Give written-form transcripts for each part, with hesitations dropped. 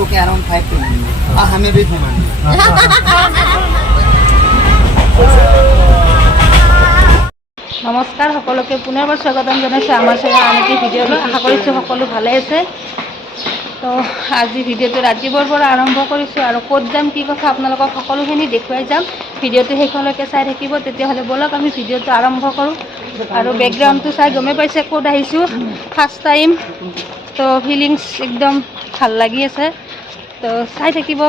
रुके अराउंड 5 to 9 और हमें भी घुमाना নমস্কাৰ সকলোকে পুনৰবাৰ স্বাগতম জনাইছোঁ আমাৰ চেনেল আন এটি ভিডিঅ'লৈ। আশা কৰিছোঁ সকলো ভালে আছে। তো আজি ভিডিঅ'টো ৰাতিপুৱাৰ পৰা আৰম্ভ কৰিছোঁ আৰু ক'ত যাম কি কথা আপোনালোকক সকলোখিনি দেখুৱাই যাম। ভিডিঅ'টো শেষলৈকে চাই থাকিব। তেতিয়াহ'লে ব'লক আমি ভিডিঅ'টো আৰম্ভ কৰোঁ। আৰু বেকগ্ৰাউণ্ডটো চাই গমেই পাইছে ক'ত আহিছোঁ, ফাৰ্ষ্ট টাইম। তো ফিলিংছ একদম ভাল লাগি আছে, তো চাই থাকিব।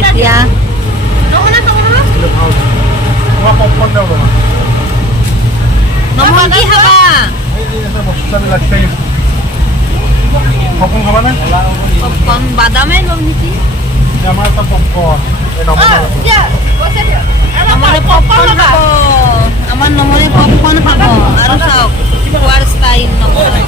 এতিয়া নমন কি খাবা? পপকৰ্ণ বাদামে ল'ম নেকি? আমাৰ পপকৰ্ণ খাব, আমাৰ নমনে পপকৰ্ণ খাব। আৰু চাওক খোৱাৰ ষ্টাইল নমনে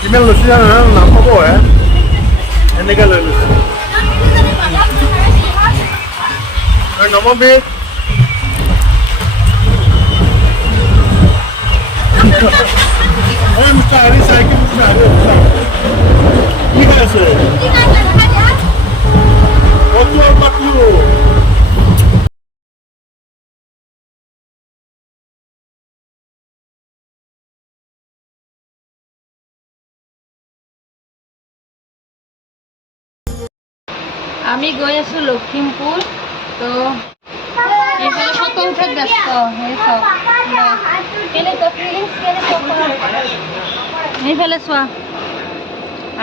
কিমান লৈছে নাপাব এনেকে লৈ লৈছে নমবি কি আছে আমি গৈ আছোঁ লখিমপুৰ। তো এইফালে ফটো উঠাত ব্যস্ত সেই চাওক সেইফালে চোৱা।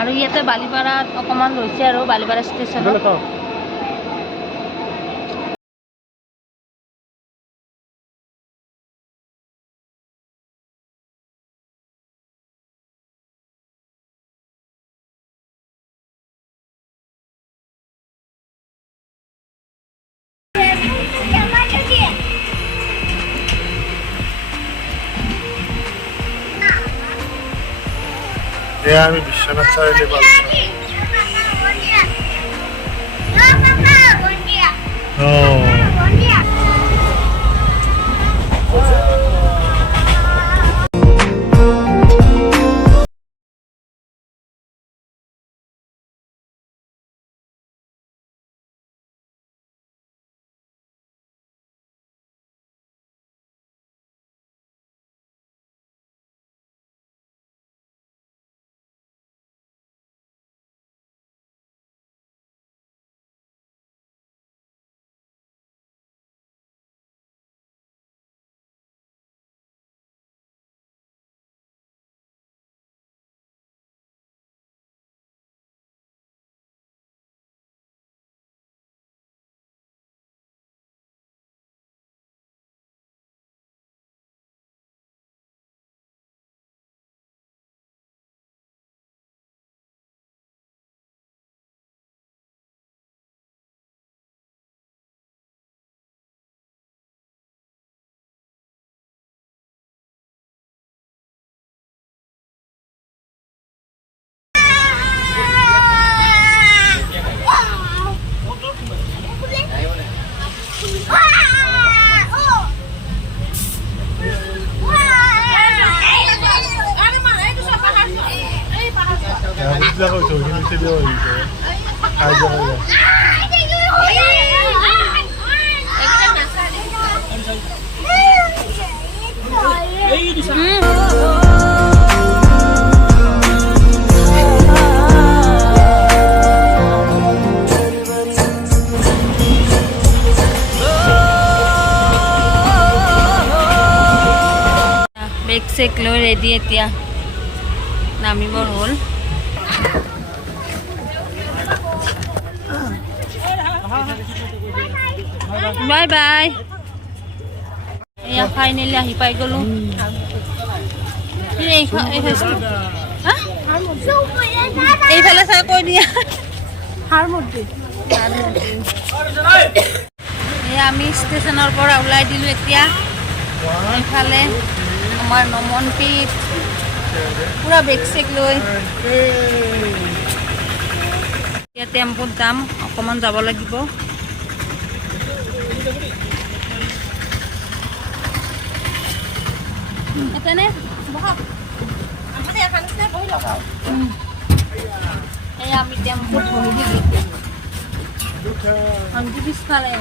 আৰু ইয়াতে বালিপাৰাত অকণমান ৰৈছে আৰু বালিপাৰা ষ্টেচনত। আমি বিশ্বনাথ চাৰিআলি পালোঁ। বুঝলাম জহিনী ছিল খাই যাওয়া বেগ চেক লৈ ৰেডি এতিয়া নামিবৰ হ'ল বাই বাই এয়া ফাইনেলি আহি পাই গ'লো এইফালে চাই কৈ দিয়া এই আমি ষ্টেচনৰ পৰা ওলাই দিলোঁ এতিয়া এইফালে আমাৰ নমনপীঠ পুৰা বেগ চেক লৈ এতিয়া টেম্পুত যাম অকণমান যাব লাগিব আমি টেম্পুত বহি দিলোঁ আনকি পিছফালে